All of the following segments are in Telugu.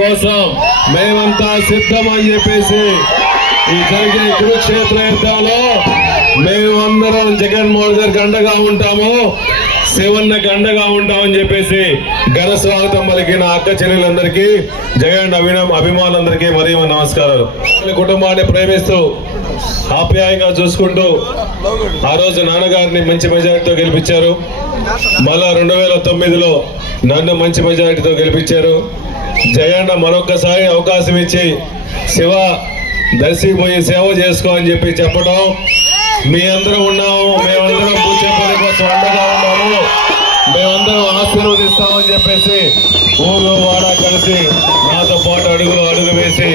కోసం మేమంతా సిద్ధమని చెప్పేసి ఈ జరిగే కురుక్షేత్ర యుద్ధంలో మేమందరం జగన్మోహన్ గారికి అండగా ఉంటాము, శివన్నకి అండగా ఉంటామని చెప్పేసి ఘన స్వాగతం పలికిన అక్క చెల్లెలందరికీ, జగన్ అభిమానులందరికీ మరీ నమస్కారాలు. కుటుంబాన్ని ప్రేమిస్తూ ఆప్యాయంగా చూసుకుంటూ ఆ రోజు నాన్నగారిని మంచి మెజారిటీతో గెలిపించారు. మళ్ళా 2009లో నన్ను మంచి మెజారిటీతో గెలిపించారు. జగన్ మరొక్కసారి అవకాశం ఇచ్చి శివ దర్శికి పోయి సేవ చేసుకో అని చెప్పి చెప్పడం, మీ అందరం ఉన్నాము, మేమందరం పూచేపల్లి కోసం అండగా ఉన్నాము, మేమందరం ఆశీర్వదిస్తామని చెప్పేసి ఊరు వాడ కలిసి నాతో పాటు అడుగు వేసి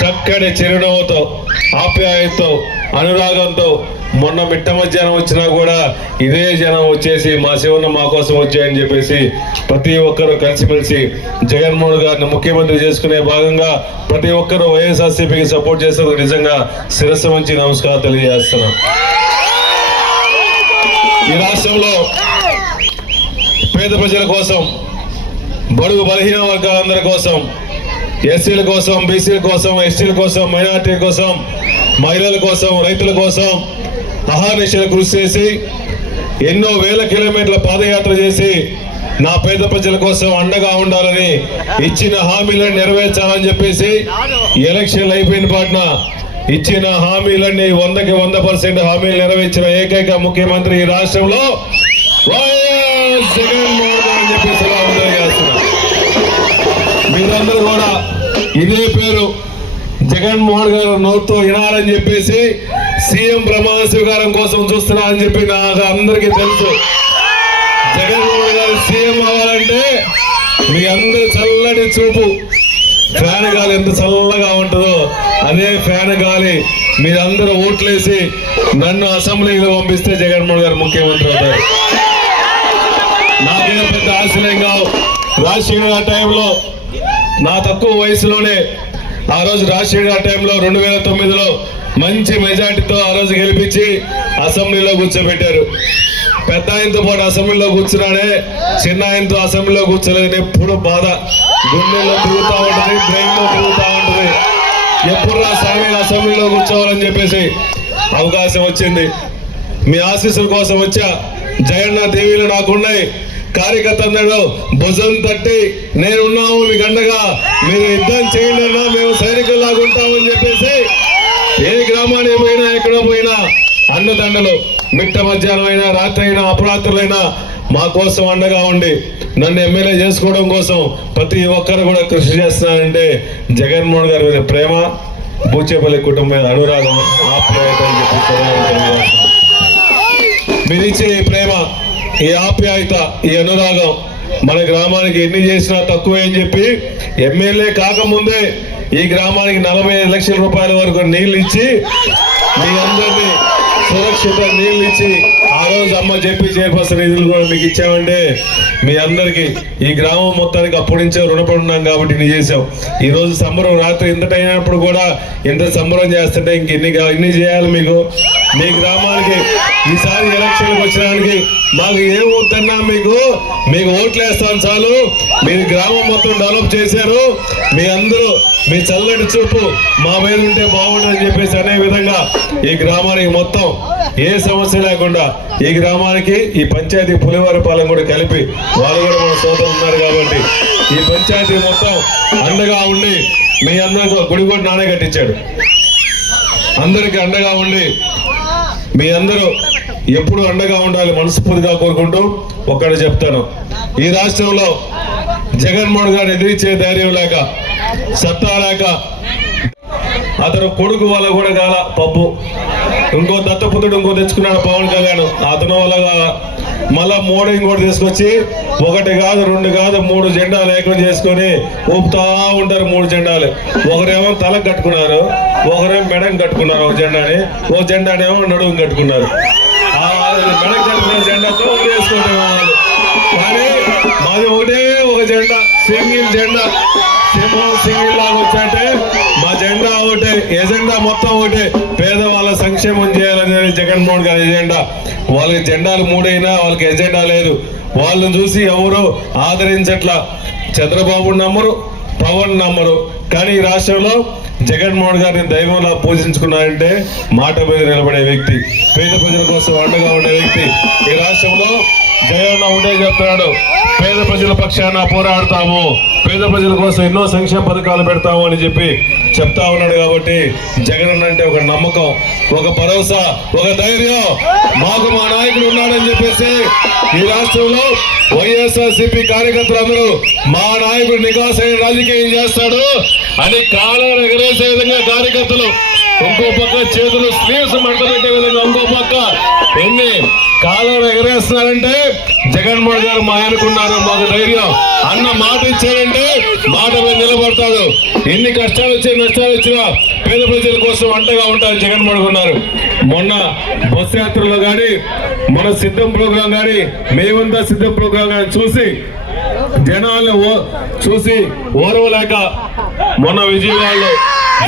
చక్కటి చిరునవ్వుతో ఆప్యాయతతో అనురాగంతో మొన్న మిట్ట మధ్యాహ్నం వచ్చినా కూడా ఇదే జనం వచ్చేసి మా శివన్న మా కోసం వచ్చాయని చెప్పేసి ప్రతి ఒక్కరూ కలిసిమెలిసి జగన్మోహన్ గారిని ముఖ్యమంత్రి చేసుకునే భాగంగా ప్రతి ఒక్కరూ వైఎస్ఆర్సీపీకి సపోర్ట్ చేసేందుకు నిజంగా శిరస్సు వంచి నమస్కారం తెలియజేస్తున్నాం. ఈ రాష్ట్రంలో పేద ప్రజల కోసం, బడుగు బలహీన వర్గాలందరి కోసం, ఎస్సీల కోసం, బీసీల కోసం, ఎస్టీల కోసం, మైనార్టీల కోసం, మహిళల కోసం, రైతుల కోసం అహర్నిశలు కృషి చేసి ఎన్నో వేల కిలోమీటర్ల పాదయాత్ర చేసి నా పేద ప్రజల కోసం అండగా ఉండాలని ఇచ్చిన హామీలను నెరవేర్చాలని చెప్పేసి ఎలక్షన్లు అయిపోయిన పాటున ఇచ్చిన హామీలన్నీ 100కి 100% హామీలు నెరవేర్చిన ఏకైక ముఖ్యమంత్రి ఈ రాష్ట్రంలో వైఎస్ జగన్మోహన్ అని చెప్పేసి మీరందరూ కూడా ఇదే పేరు జగన్మోహన్ గారు నోట్తో వినాలని చెప్పేసి సీఎం ప్రమాణ స్వీకారం కోసం చూస్తున్నా అని చెప్పి నాకు అందరికీ తెలుసు. జగన్మోహన్ గారు సీఎం అవ్వాలంటే మీ అందరి చల్లటి చూపు, ఫ్యాన్ గాలి ఎంత చల్లగా ఉంటుందో అదే ఫ్యాన్ గాలి మీరందరూ ఓట్లేసి నన్ను అసెంబ్లీలో పంపిస్తే జగన్మోహన్ గారు ముఖ్యమంత్రి అవుతారు. నాకేం పెద్ద ఆశలేం కావు. రాజశేఖర్ గారి టైంలో నా తక్కువ వయసులోనే ఆ రోజు రాజశేఖర్ గారి టైంలో 2009లో మంచి మెజార్టీతో ఆ రోజు గెలిపించి అసెంబ్లీలో కూర్చోబెట్టారు. పెద్ద ఆయనతో పాటు అసెంబ్లీలో కూర్చున్నాడే, చిన్న ఆయనతో అసెంబ్లీలో కూర్చోలేదు. ఎప్పుడు బాధ గుండెల్లో తిరుగుతూ ఉంటుంది, బ్రెయిన్లో తిరుగుతూ ఉంటుంది. ఎప్పుడు స్వామి అసెంబ్లీలో కూర్చోవాలని చెప్పేసి అవకాశం వచ్చింది. మీ ఆశీస్సుల కోసం వచ్చా. జగన్న దేవీలు నాకున్నాయి. కార్యకర్తలు భుజం తట్టి నేనున్నాము మీకు అండగా, మీరు యుద్ధం చేయండి అన్నా మేము సైనికుల్లాగా ఉంటామని చెప్పేసి ఏ గ్రామానికి పోయినా ఎక్కడ పోయినా అండదండలు మిట్ట మధ్యాహ్నం అయినా రాత్రి అయినా అపరాత్రులైనా మా కోసం అండగా ఉండి నన్ను ఎమ్మెల్యే చేసుకోవడం కోసం ప్రతి ఒక్కరు కూడా కృషి చేస్తున్నారంటే జగన్మోహన్ గారి మీద ప్రేమ, బూచేపల్లి కుటుంబం మీద అనురాగం, ఆప్యాయత అని చెప్పి మీరిచ్చే ఈ ప్రేమ, ఈ ఆప్యాయత, ఈ అనురాగం మన గ్రామానికి ఎన్ని చేసినా తక్కువే అని చెప్పి ఎమ్మెల్యే కాకముందే ఈ గ్రామానికి 45 లక్షల రూపాయల వరకు నీళ్లు ఇచ్చి మీ అందరినీ సురక్షిత నీళ్లు ఇచ్చి ఆ రోజు అమ్మ చెప్పి చైర్పర్సన్ నిధులు కూడా మీకు ఇచ్చామంటే మీ అందరికి ఈ గ్రామం మొత్తానికి అప్పటి నుంచే రుణపడి ఉన్నాం కాబట్టి ఇన్ని చేసాం. ఈ రోజు సంబరం రాత్రి ఇంతట అయినప్పుడు కూడా ఎంత సంబరం చేస్తుంటే ఇన్ని చేయాలి మీకు. మీ గ్రామానికి ఈసారి ఎలక్షన్కి వచ్చినానికి మాకు ఏం వద్దన్నా మీకు ఓట్లు వేస్తాను చాలు. మీరు గ్రామం మొత్తం డెవలప్ చేశారు. మీ అందరూ మీ చల్లటి చూపు మా మీద ఉంటే బాగుంటుందని చెప్పేసి అనే విధంగా ఈ గ్రామానికి మొత్తం ఏ సమస్య లేకుండా ఈ గ్రామానికి ఈ పంచాయతీ పులివారిపాలెం కూడా కలిపి వాళ్ళు కూడా మన సోదరులు ఉన్నారు కాబట్టి ఈ పంచాయతీ మొత్తం అండగా ఉండి మీ అందరికీ గుడి కూడా నానే కట్టించాడు. అందరికీ అండగా ఉండి మీ అందరూ ఎప్పుడు అండగా ఉండాలి మనస్ఫూర్తిగా కోరుకుంటూ ఒక్కడే చెప్తాను. ఈ రాష్ట్రంలో జగన్మోహన్ గారిని ఎదిరించే ధైర్యం లేక, సత్తా లేక అతను కొడుకు వల్ల కూడా కాల పప్పు, ఇంకో దత్తపుత్రుడు ఇంకో తెచ్చుకున్నాడు పవన్ కళ్యాణ్, అతను వల్ల మళ్ళా ఇంకోటి తీసుకొచ్చి 1 కాదు 2 కాదు 3 జెండాలు ఏకం చేసుకొని ఊపుతా ఉంటారు. 3 జెండాలు, ఒకరేమో తలకు కట్టుకున్నారు, ఒకరేమో మెడకు కట్టుకున్నారు ఒక జెండానేమో నడుము కట్టుకున్నారు. మెడకు కట్టుకున్న జెండాతో వేసుకుంటారు వాళ్ళు. కానీ మాది ఒక జెండా, సింగిల్ జెండా, సింహం సింగిల్ లాగా వచ్చాంటే మా జెండా ఒకటే, ఎజెండా మొత్తం ఒకటే, పేదవాళ్ళ సంక్షేమం చేయాలనేది జగన్మోహన్ గారి ఎజెండా. వాళ్ళకి జెండాలు 3 అయినా వాళ్ళకి ఎజెండా లేదు. వాళ్ళని చూసి ఎవరు ఆదరించట్లా. చంద్రబాబు నమ్మరు, పవన్ నమ్మరు. కానీ ఈ రాష్ట్రంలో జగన్మోహన్ గారిని దైవంలా పూజించుకున్నారంటే మాట మీద నిలబడే వ్యక్తి, పేద ప్రజల కోసం అండగా ఉండే వ్యక్తి. ఈ రాష్ట్రంలో జగన్ ఉండే చెప్తున్నాడు, పేద ప్రజల పక్షాన పోరాడతాము, పేద ప్రజల కోసం ఎన్నో సంక్షేమ పథకాలు పెడతాము అని చెప్పి చెప్తా ఉన్నాడు. కాబట్టి జగన్ అంటే ఒక నమ్మకం, ఒక భరోసా, ఒక ధైర్యం. మాకు మా నాయకుడు ఉన్నాడని చెప్పేసి ఈ రాష్ట్రంలో వైఎస్ఆర్సీపీ కార్యకర్తలందరూ మా నాయకుడు నికాసైన రాజకీయం చేస్తాడు అని కాలాలు ఎగరేసే విధంగా కార్యకర్తలు, ఇంకో పక్క చేతులు స్లీవ్స్ మంట పెట్టే విధంగా ఇంకో పక్క ఎన్ని కాలాలు ఎగరేస్తున్నారంటే జగన్మోహన్ గారు మా ఆయనకున్నారు, మాకు ధైర్యం అన్న మాట ఇచ్చారంటే మాట మీద నిలబడతాడు. ఎన్ని కష్టాలు వచ్చినా నష్టాలు వచ్చినా పేద ప్రజల కోసం అంటగా ఉంటారు జగన్మోహన్ ఉన్నారు. మొన్న బస్సు యాత్రలో కానీ మన సిద్ధం ప్రోగ్రాం కానీ మేమంతా సిద్ధం ప్రోగ్రాం కానీ చూసి జనాలను చూసి ఓర్వలేక మొన్న విజయవాడలో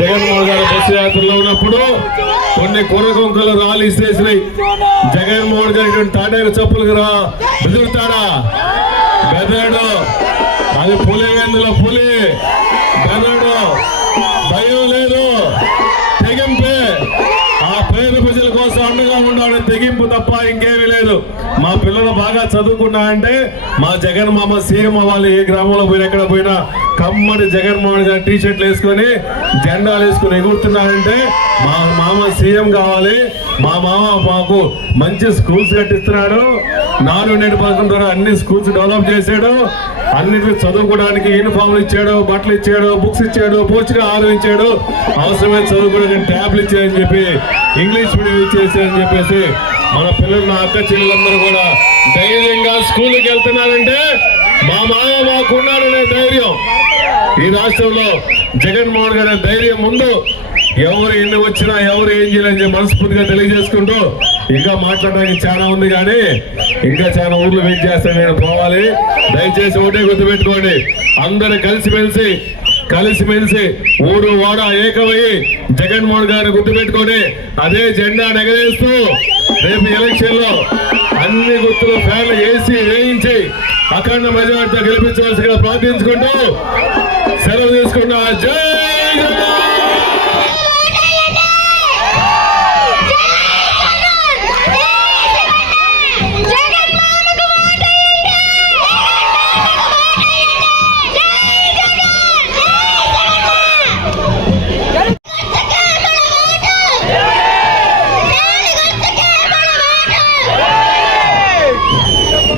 జగన్మోహన్ గారు బస్సు యాత్రలో ఉన్నప్పుడు కొన్ని కుర్రకొంకలు రాళ్ళు ఇసేసినాయి. జగన్మోహన్ గారి తాటేరు చెప్పులకు బెదురుతాడా? బెదడు. అది పులి వెందులో పులి బెదడు. భయం లేదు, తెగింపే. ఆ పేద ప్రజల కోసం అండగా ఉండాలని తెగింపు తప్ప ఇంకేమీ లేదు. మా పిల్లలు బాగా చదువుకున్నారంటే మా జగన్ మామ సీఎం వాళ్ళు ఏ గ్రామంలో పోయినా ఎక్కడ పోయినా కమ్మడి జగన్మోహన్ గారు టీ షర్ట్లు వేసుకొని జెండాలు వేసుకొని ఎగురుతున్నారంటే మా మామ సీఎం కావాలి, మా మామ మాకు మంచి స్కూల్స్ కట్టిస్తున్నాడు, 4 నేటి పథకం ద్వారా అన్ని స్కూల్స్ డెవలప్ చేశాడు, అన్నింటినీ చదువుకోవడానికి యూనిఫామ్లు ఇచ్చాడు, బట్టలు ఇచ్చాడు, బుక్స్ ఇచ్చాడు, పోషకాహారం ఇచ్చాడు, అవసరమైన చదువుకోవడానికి ట్యాబ్లు ఇచ్చాయని చెప్పి ఇంగ్లీష్ మీడియం ఇచ్చేసారని చెప్పేసి మన పిల్లలు, నా అక్క చెల్లెలందరూ కూడా ధైర్యంగా స్కూల్కి వెళ్తున్నారంటే మా మామ మాకున్నాడనే ధైర్యం. ఈ రాష్ట్రంలో జగన్మోహన్ గారి ధైర్యం ముందు ఎవరు ఎన్ని వచ్చినా ఎవరు ఏం చేయాలని మనస్ఫూర్తిగా తెలియజేసుకుంటూ ఇంకా మాట్లాడడానికి చాలా ఉంది, కానీ ఇంకా చాలా ఊర్లు వెయిట్ చేస్తాను, నేను పోవాలి. దయచేసి ఒకటే గుర్తుపెట్టుకోండి, అందరూ కలిసిమెలిసి ఊరు వాడ ఏకమయ్యి జగన్మోహన్ గారిని గుర్తుపెట్టుకొని అదే జెండా ఎగరేస్తూ రేపు ఎలక్షన్ లో అన్ని గుర్తులు ఫ్యాన్లు వేయించి అఖండ మెజార్టీతో గెలిపించవలసిగా ప్రార్థించుకుంటూ సెలవు తీసుకున్నా. జై జగన్.